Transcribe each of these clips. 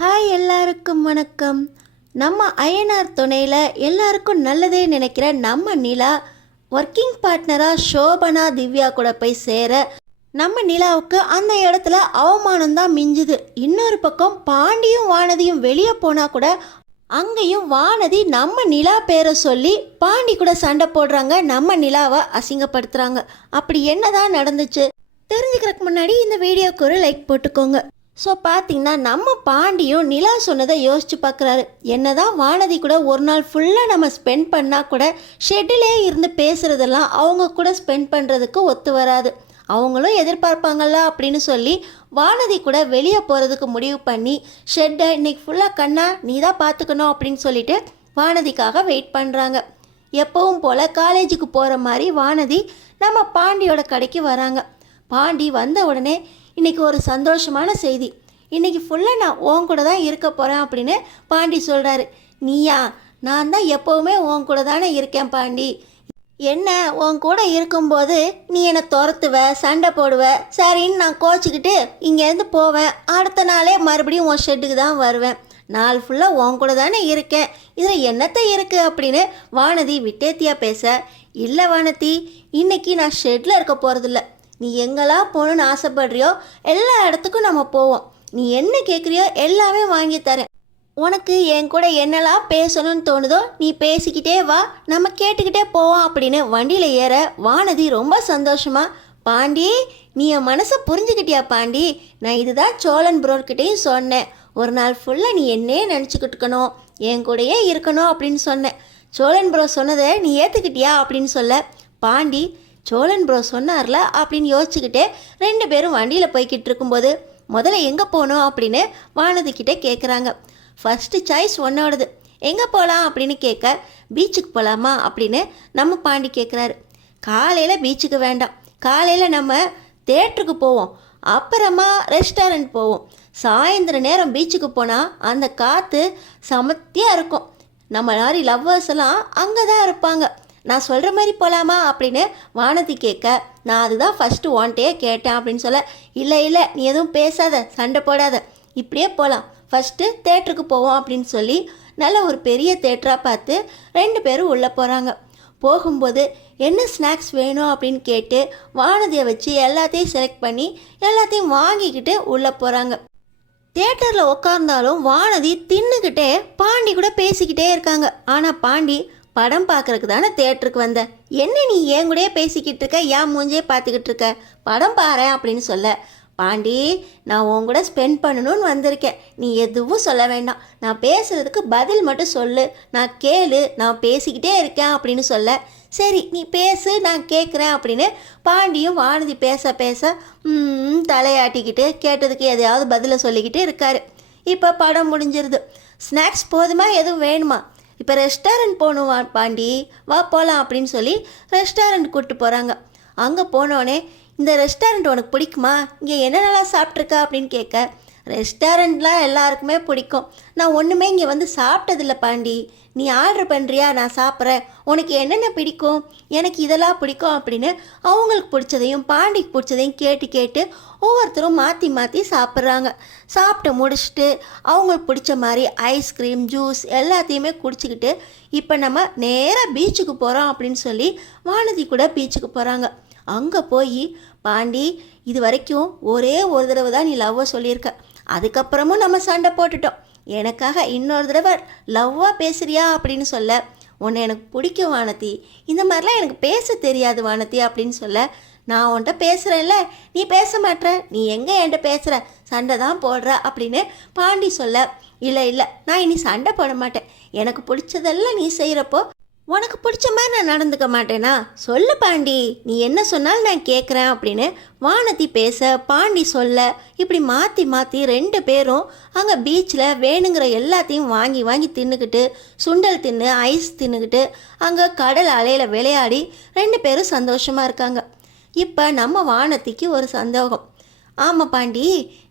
Hi, எல்லாருக்கும் வணக்கம். நம்ம ஐஎன்ஆர் துணையில் எல்லாருக்கும் நல்லதே நினைக்கிற நம்ம நிலா ஒர்க்கிங் பார்ட்னராக சோபனா திவ்யா கூட போய் சேர நம்ம நிலாவுக்கு அந்த இடத்துல அவமானம்தான் மிஞ்சுது. இன்னொரு பக்கம் பாண்டியும் வானதியும் வெளியே போனால் கூட அங்கேயும் வானதி நம்ம நிலா பேரை சொல்லி பாண்டி கூட சண்டை போடுறாங்க, நம்ம நிலாவை அசிங்கப்படுத்துகிறாங்க. அப்படி என்னதான் நடந்துச்சு தெரிஞ்சுக்கிறதுக்கு முன்னாடி இந்த வீடியோக்கு ஒரு லைக் போட்டுக்கோங்க. ஸோ பார்த்தீங்கன்னா நம்ம பாண்டியும் நிலா சொன்னதை யோசிச்சு பார்க்குறாரு. என்னதான் வானதி கூட ஒரு நாள் ஃபுல்லாக நம்ம ஸ்பெண்ட் பண்ணால் கூட ஷெட்டிலே இருந்து பேசுகிறதெல்லாம் அவங்க கூட ஸ்பெண்ட் பண்ணுறதுக்கு ஒத்து வராது. அவங்களும் எதிர்பார்ப்பாங்கள்ல அப்படின்னு சொல்லி வானதி கூட வெளியே போகிறதுக்கு முடிவு பண்ணி ஷெட்டை இன்னைக்கு ஃபுல்லாக கண்ணா நீ தான் பார்த்துக்கணும் அப்படின்னு சொல்லிட்டு வானதிக்காக வெயிட் பண்ணுறாங்க. எப்பவும் போல் காலேஜுக்கு போகிற மாதிரி வானதி நம்ம பாண்டியோட கடைக்கு வராங்க. பாண்டி வந்த உடனே இன்றைக்கி ஒரு சந்தோஷமான செய்தி, இன்றைக்கி ஃபுல்லாக நான் உன் கூட தான் இருக்க போகிறேன் அப்படின்னு பாண்டி சொல்கிறாரு. நீயா? நான் தான் எப்போவுமே உன் கூட தானே இருக்கேன் பாண்டி. என்ன உன் கூட இருக்கும்போது நீ என்னை துரத்துவ, சண்டை போடுவ, சரின்னு நான் கோச்சிக்கிட்டு இங்கேருந்து போவேன். அடுத்த நாளே மறுபடியும் உன் ஷெட்டுக்கு தான் வருவேன். நாள் ஃபுல்லாக உன் கூட தானே இருக்கேன், இதில் என்னத்தை இருக்குது அப்படின்னு வானதி விட்டேத்தியா பேச, இல்லை வானதி, இன்றைக்கி நான் ஷெட்டில் இருக்க போகிறதில்ல. நீ எங்கெல்லாம் போகணுன்னு ஆசைப்படுறியோ எல்லா இடத்துக்கும் நம்ம போவோம். நீ என்ன கேட்குறியோ எல்லாமே வாங்கி தரேன். உனக்கு என் கூட என்னெல்லாம் பேசணும்னு தோணுதோ நீ பேசிக்கிட்டே வா, நம்ம கேட்டுக்கிட்டே போவோம் அப்படின்னு வண்டியில் ஏற வானதி ரொம்ப சந்தோஷமா, பாண்டி நீ என் மனசை புரிஞ்சுக்கிட்டியா பாண்டி? நான் இதுதான் சோழன் ப்ரோர்கிட்டையும் சொன்னேன். ஒரு நாள் ஃபுல்லாக நீ என்னே நினச்சிக்கிட்டுக்கணும், என் கூடயே இருக்கணும் அப்படின்னு சொன்னேன். சோழன் ப்ரோ சொன்னதை நீ ஏற்றுக்கிட்டியா அப்படின்னு சொல்ல பாண்டி சோழன் ப்ரோ சொன்னார்ல அப்படின்னு யோசிச்சுக்கிட்டே ரெண்டு பேரும் வண்டியில் போய்கிட்டு இருக்கும்போது முதல்ல எங்கே போகணும் அப்படின்னு வானதிக்கிட்டே கேட்குறாங்க. ஃபஸ்ட்டு சாய்ஸ் ஒன்னோடது. எங்கே போகலாம் அப்படின்னு கேட்க பீச்சுக்கு போகலாமா அப்படின்னு நம்ம பாண்டி கேட்குறாரு. காலையில் பீச்சுக்கு வேண்டாம், காலையில் நம்ம தேட்டருக்கு போவோம், அப்புறமா ரெஸ்டாரண்ட் போவோம். சாயந்தர நேரம் பீச்சுக்கு போனால் அந்த காற்று சமத்தியாக இருக்கும். நம்ம மாதிரி லவ்வர்ஸ் எல்லாம் அங்கே தான் இருப்பாங்க. நான் சொல்கிற மாதிரி போகலாமா அப்படின்னு வானதி கேட்க, நான் அதுதான் ஃபஸ்ட்டு ஒன்ட்டையே கேட்டேன் அப்படின்னு சொல்ல, இல்லை இல்லை நீ எதுவும் பேசாத, சண்டை போடாத, இப்படியே போகலாம், ஃபஸ்ட்டு தேட்டருக்கு போவோம் அப்படின்னு சொல்லி நல்ல ஒரு பெரிய தேட்டராக பார்த்து ரெண்டு பேரும் உள்ளே போகிறாங்க. போகும்போது என்ன ஸ்நாக்ஸ் வேணும் அப்படின்னு கேட்டு வானதியை வச்சு எல்லாத்தையும் செலக்ட் பண்ணி எல்லாத்தையும் வாங்கிக்கிட்டு உள்ளே போகிறாங்க. தேட்டரில் உட்கார்ந்தாலும் வானதி தின்னுக்கிட்டே பாண்டி கூட பேசிக்கிட்டே இருக்காங்க. ஆனால் பாண்டி படம் பார்க்குறதுக்கு தானே தேட்டருக்கு வந்த, என்ன நீ என் கூடயே பேசிக்கிட்டு இருக்க, ஏன் மூஞ்சே பார்த்துக்கிட்டு இருக்க, படம் பாரு அப்படின்னு சொல்ல, பாண்டி நான் உன் கூட ஸ்பெண்ட் பண்ணணும்னு வந்திருக்கேன், நீ எதுவும் சொல்ல வேண்டாம், நான் பேசுகிறதுக்கு பதில் மட்டும் சொல்லு, நான் கேளு, நான் பேசிக்கிட்டே இருக்கேன் அப்படின்னு சொல்ல, சரி நீ பேசு நான் கேட்குறேன் அப்படின்னு பாண்டியும் வானதி பேச பேச தலையாட்டிக்கிட்டு கேட்டதுக்கு எதையாவது பதிலை சொல்லிக்கிட்டு இருக்காரு. இப்போ படம் முடிஞ்சிருது. ஸ்நாக்ஸ் போதுமா, எதுவும் வேணுமா? இப்போ ரெஸ்டாரண்ட் போகணும் பாண்டி, வா போகலாம் அப்படின்னு சொல்லி ரெஸ்டாரண்ட் கூப்பிட்டு போகிறாங்க. அங்கே போனோடனே இந்த ரெஸ்டாரண்ட் உனக்கு பிடிக்குமா, இங்கே என்னென்னலாம் சாப்பிட்ருக்கா அப்படின்னு கேட்க, ரெஸ்டாரண்ட்லாம் எல்லாருக்குமே பிடிக்கும், நான் ஒன்றுமே இங்கே வந்து சாப்பிட்டதில்ல பாண்டி, நீ ஆர்டர் பண்ணுறியா, நான் சாப்பிட்றேன், உனக்கு என்னென்ன பிடிக்கும், எனக்கு இதெல்லாம் பிடிக்கும் அப்படின்னு அவங்களுக்கு பிடிச்சதையும் பாண்டிக்கு பிடிச்சதையும் கேட்டு கேட்டு ஒவ்வொருத்தரும் மாற்றி மாற்றி சாப்பிட்றாங்க. சாப்பிட்டு முடிச்சுட்டு அவங்களுக்கு பிடிச்ச மாதிரி ஐஸ்கிரீம் ஜூஸ் எல்லாத்தையுமே குடிச்சிக்கிட்டு இப்போ நம்ம நேராக பீச்சுக்கு போகிறோம் அப்படின்னு சொல்லி வானதி கூட பீச்சுக்கு போகிறாங்க. அங்கே போய் பாண்டி இது வரைக்கும் ஒரே ஒரு தடவை தான் நீ லவ்வை சொல்லியிருக்க, அதுக்கப்புறமும் நம்ம சண்டை போட்டுட்டோம், எனக்காக இன்னொரு தடவை லவ்வாக பேசுகிறியா அப்படின்னு சொல்ல, உன்னை எனக்கு பிடிக்கும் வானதி, இந்த மாதிரிலாம் எனக்கு பேச தெரியாது வானதி அப்படின்னு சொல்ல, நான் உன்கிட்ட பேசுகிறேன்ல நீ பேச மாட்டேற, நீ எங்கே என்கிட்ட பேசுகிற, சண்டை தான் போடுற அப்படின்னு பாண்டி சொல்ல, இல்லை இல்லை நான் இனி சண்டை போட மாட்டேன், எனக்கு பிடிச்சதெல்லாம் நீ செய்கிறப்போ உனக்கு பிடிச்ச மாதிரி நான் நடந்துக்க மாட்டேனா, சொல்லு பாண்டி, நீ என்ன சொன்னாலும் நான் கேட்குறேன் அப்படின்னு வானதி பேச பாண்டி சொல்ல, இப்படி மாற்றி மாற்றி ரெண்டு பேரும் அங்கே பீச்சில் வேணுங்கிற எல்லாத்தையும் வாங்கி வாங்கி தின்னுக்கிட்டு சுண்டல் தின்னு ஐஸ் தின்னுக்கிட்டு அங்கே கடல் அலையில் விளையாடி ரெண்டு பேரும் சந்தோஷமாக இருக்காங்க. இப்போ நம்ம வானதிக்கு ஒரு சந்தேகம், ஆமாம் பாண்டி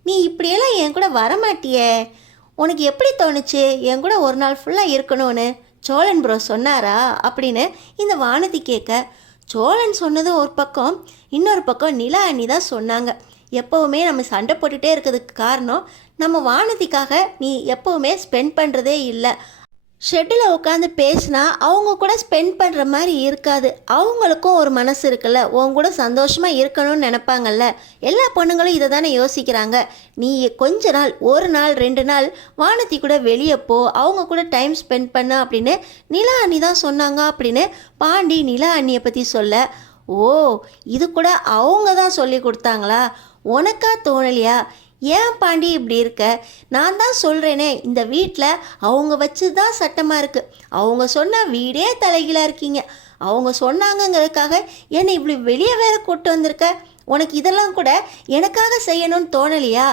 நீ இப்படியெல்லாம் என் கூட வரமாட்டியே, உனக்கு எப்படி தோணுச்சு என் கூட ஒரு நாள் ஃபுல்லாக இருக்கணும்னு சோழன் ப்ரோ சொன்னாரா அப்படின்னு இந்த வானதி கேட்க, சோழன் சொன்னது ஒரு பக்கம், இன்னொரு பக்கம் நிலா அண்ணி தான் சொன்னாங்க, எப்போவுமே நம்ம சண்டை போட்டுகிட்டே இருக்கிறதுக்கு காரணம் நம்ம வானதிக்காக நீ எப்போவுமே ஸ்பெண்ட் பண்ணுறதே இல்லை. ஷெட்டில் உட்காந்து பேசினா அவங்க கூட ஸ்பெண்ட் பண்ணுற மாதிரி இருக்காது. அவங்களுக்கும் ஒரு மனசு இருக்குல்ல, உன் கூட சந்தோஷமாக இருக்கணும்னு நினப்பாங்கல்ல. எல்லா பொண்ணுங்களும் இதை தானே யோசிக்கிறாங்க. நீ கொஞ்ச நாள், ஒரு நாள் 2 நாள் வானதி கூட வெளியே போ, அவங்க கூட டைம் ஸ்பெண்ட் பண்ண அப்படின்னு நிலா அண்ணி தான் சொன்னாங்க அப்படின்னு பாண்டி நிலா அண்ணியை பற்றி சொல்ல, ஓ இது கூட அவங்க தான் சொல்லி கொடுத்தாங்களா, உனக்கா தோணலையா? ஏன் பாண்டி இப்படி இருக்க? நான் தான் சொல்கிறேனே, இந்த வீட்டில் அவங்க வச்சு தான் சட்டமாக இருக்குது. அவங்க சொன்ன வீடே தலைகீழாக இருக்கீங்க. அவங்க சொன்னாங்கங்கிறதுக்காக என்னை இப்படி வெளியே வேற கூட்டு வந்திருக்க. உனக்கு இதெல்லாம் கூட எனக்காக செய்யணும்னு தோணலையா?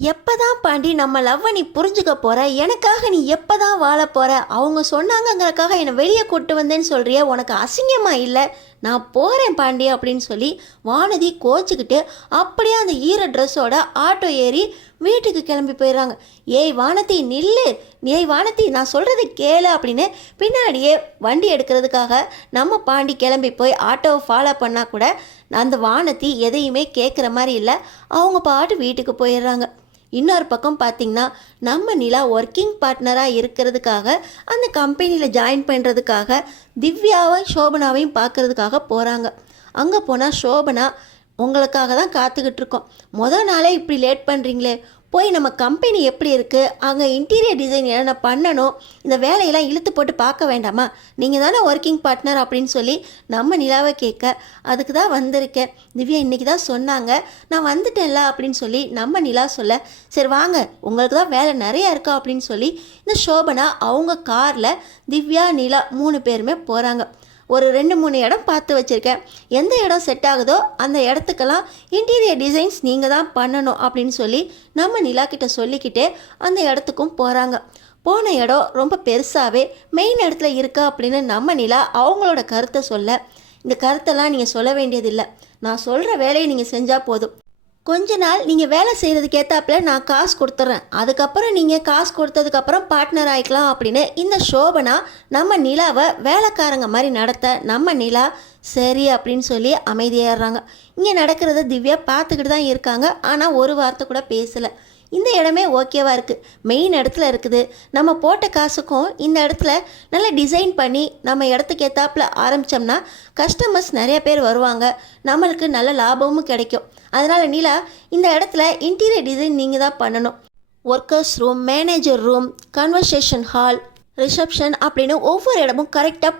எப்போ தான் பாண்டி நம்ம லவ்வை நீ புரிஞ்சுக்க போகிற? எனக்காக நீ எப்போ தான் வாழ போகிற? அவங்க சொன்னாங்கங்கிறக்காக என்னை வெளியே கூட்டு வந்தேன்னு சொல்கிறிய, உனக்கு அசிங்கமாக இல்லை? நான் போகிறேன் பாண்டி அப்படின்னு சொல்லி வானதி கோச்சிக்கிட்டு அப்படியே அந்த ஈர ட்ரெஸ்ஸோட ஆட்டோ ஏறி வீட்டுக்கு கிளம்பி போயிடுறாங்க. ஏய் வானதி நில்லு, ஏய் வானதி நான் சொல்கிறது கேளு அப்படின்னு பின்னாடியே வண்டி எடுக்கிறதுக்காக நம்ம பாண்டி கிளம்பி போய் ஆட்டோவை ஃபாலோ பண்ணால் கூட அந்த வானதி எதையுமே கேட்குற மாதிரி இல்லை. அவங்க பாட்டு வீட்டுக்கு போயிடுறாங்க. இன்னொரு பக்கம் பார்த்திங்கன்னா நம்ம நிலா ஒர்க்கிங் பார்ட்னராக இருக்கிறதுக்காக அந்த கம்பெனியில் ஜாயின் பண்ணுறதுக்காக திவ்யாவையும் சோபனாவையும் பார்க்குறதுக்காக போகிறாங்க. அங்கே போனால் சோபனா, உங்களுக்காக தான் காத்துக்கிட்டு இருக்கோம், மொதல் நாளே இப்படி லேட் பண்ணுறீங்களே, போய் நம்ம கம்பெனி எப்படி இருக்குது, அங்கே இன்டீரியர் டிசைன் என்னென்ன பண்ணணும், இந்த வேலையெல்லாம் இழுத்து போட்டு பார்க்க வேண்டாமா, நீங்கள் தானே ஒர்க்கிங் பார்ட்னர் அப்படின்னு சொல்லி நம்ம நிலாவை கேட்க, அதுக்கு தான் வந்திருக்கேன், திவ்யா இன்றைக்கி தான் சொன்னாங்க, நான் வந்துட்டேன்ல அப்படின்னு சொல்லி நம்ம நிலா சொல்ல, சரி வாங்க உங்களுக்கு தான் வேலை நிறையா இருக்கா அப்படின்னு சொல்லி இந்த சோபனா அவங்க காரில் திவ்யா நிலா 3 பேருமே போகிறாங்க. ஒரு 2-3 இடம் பார்த்து வச்சுருக்கேன், எந்த இடம் செட் ஆகுதோ அந்த இடத்துக்கெல்லாம் இன்டீரியர் டிசைன்ஸ் நீங்கள் தான் பண்ணணும் அப்படின்னு சொல்லி நம்ம நிலா கிட்ட சொல்லிக்கிட்டே அந்த இடத்துக்கும் போகிறாங்க. போன இடம் ரொம்ப பெருசாகவே மெயின் இடத்துல இருக்கா அப்படின்னு நம்ம நிலா அவங்களோட கருத்தை சொல்ல, இந்த கருத்தெல்லாம் நீங்கள் சொல்ல வேண்டியதில்லை, நான் சொல்கிற வேலையை நீங்கள் செஞ்சால் போதும், கொஞ்ச நாள் நீங்கள் வேலை செய்கிறதுக்கு ஏற்றாப்புல நான் காசு கொடுத்துட்றேன், அதுக்கப்புறம் நீங்கள் காசு கொடுத்ததுக்கப்புறம் பார்ட்னர் ஆகிக்கலாம் அப்படின்னு இந்த சோபனா நம்ம நிலாவை வேலைக்காரங்க மாதிரி நடத்த நம்ம நிலா சரி அப்படின்னு சொல்லி அமைதியாடுறாங்க. இங்கே நடக்கிறத திவ்யா பார்த்துக்கிட்டு தான் இருக்காங்க. ஆனால் ஒரு வார்த்தை கூட பேசலை. இந்த இடமே ஓகேவாக இருக்குது, மெயின் இடத்துல இருக்குது, நம்ம போட்ட காசுக்கும் இந்த இடத்துல நல்லா டிசைன் பண்ணி நம்ம இடத்துக்கு ஏற்றாப்புல ஆரம்பித்தோம்னா கஸ்டமர்ஸ் நிறைய பேர் வருவாங்க, நம்மளுக்கு நல்ல லாபமும் கிடைக்கும். அதனால் நீலா இந்த இடத்துல இன்டீரியர் டிசைன் நீங்கள் தான் பண்ணணும். Workers room, manager room, conversation hall, reception அப்படின்னு ஒவ்வொரு இடமும் கரெக்டாக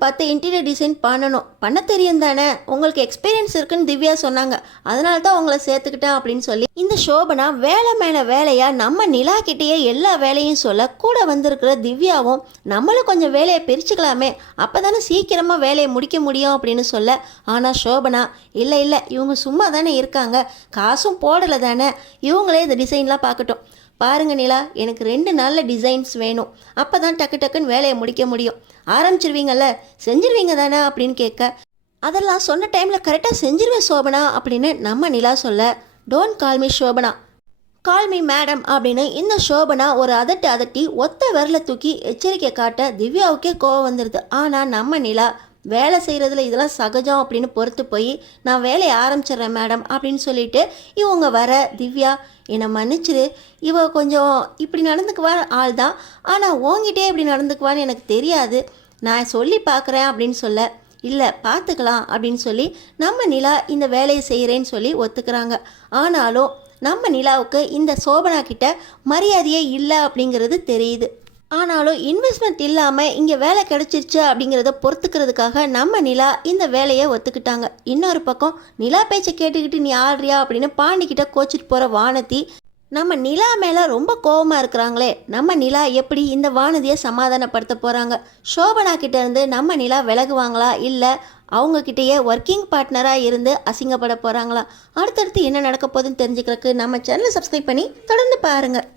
பார்த்து இன்டீரியர் டிசைன் பண்ண தெரியும் தானே, உங்களுக்கு எக்ஸ்பீரியன்ஸ் இருக்குன்னு திவ்யா சொன்னாங்க, அதனால தான் உங்களை சேர்த்துக்கிட்டேன் அப்படின்னு சொல்லி இந்த சோபனா வேலை மேலே வேலையாக நம்ம நிலா கிட்டேயே எல்லா வேலையும் சொல்ல, கூட வந்திருக்கிற திவ்யாவும் நம்மளும் கொஞ்சம் வேலையை பிரிச்சுக்கலாமே, அப்போ தானே சீக்கிரமாக வேலையை முடிக்க முடியும் அப்படின்னு சொல்ல, ஆனால் சோபனா இல்லை இவங்க சும்மா தானே இருக்காங்க, காசும் போடலை தானே, இவங்களே இந்த டிசைன்லாம் பார்க்கட்டும், பாருங்க நிலா எனக்கு 2 நாளில் டிசைன்ஸ் வேணும், அப்போ தான் டக்குன்னு வேலையை முடிக்க முடியும், ஆரம்பிச்சிருவீங்கல்ல, செஞ்சிருவீங்க தானே அப்படின்னு கேட்க, அதெல்லாம் சொன்ன டைமில் கரெக்டாக செஞ்சிருவேன் சோபனா அப்படின்னு நம்ம நிலா சொல்ல, don't call me Shobana, call me madam அப்படின்னு இந்த சோபனா ஒரு அதட்டி ஒத்த விரலை தூக்கி எச்சரிக்கை காட்ட திவ்யாவுக்கே கோவம் வந்துடுது. ஆனால் நம்ம நிலா வேலை செய்கிறதுல இதெல்லாம் சகஜம் அப்படின்னு பொறுத்து போய் நான் வேலையை ஆரம்பிச்சிட்றேன் மேடம் அப்படின்னு சொல்லிட்டு இவங்க வர, திவ்யா என்னை மன்னிச்சிரு, இவ கொஞ்சம் இப்படி நடந்துக்குவான் ஆள் தான், ஆனால் உங்ககிட்டே இப்படி நடந்துக்குவான்னு எனக்கு தெரியாது, நான் சொல்லி பார்க்குறேன் அப்படின்னு சொல்ல, இல்லை பார்த்துக்கலாம் அப்படின்னு சொல்லி நம்ம நிலா இந்த வேலையை செய்கிறேன்னு சொல்லி ஒத்துக்கிறாங்க. ஆனாலும் நம்ம நிலாவுக்கு இந்த சோபனா கிட்ட மரியாதையே இல்லை அப்படிங்கிறது தெரியுது. ஆனாலும் இன்வெஸ்ட்மெண்ட் இல்லாமல் இங்கே வேலை கிடச்சிருச்சு அப்படிங்கிறத பொறுத்துக்கிறதுக்காக நம்ம நிலா இந்த வேலையை ஒத்துக்கிட்டாங்க. இன்னொரு பக்கம் நிலா பேச்சை கேட்டுக்கிட்டு நீ ஆடுறியா அப்படின்னு பாண்டிக்கிட்ட கோச்சிட்டு போகிற வானதி நம்ம நிலா மேலே ரொம்ப கோபமாக இருக்கிறாங்களே, நம்ம நிலா எப்படி இந்த வானதியை சமாதானப்படுத்த போகிறாங்க? சோபனா கிட்டேருந்து நம்ம நிலா விலகுவாங்களா, இல்லை அவங்கக்கிட்டேயே ஒர்க்கிங் பார்ட்னராக இருந்து அசிங்கப்பட போகிறாங்களா? அடுத்தடுத்து என்ன நடக்க போகுதுன்னு தெரிஞ்சுக்கிறதுக்கு நம்ம சேனலை சப்ஸ்கிரைப் பண்ணி தொடர்ந்து பாருங்கள்.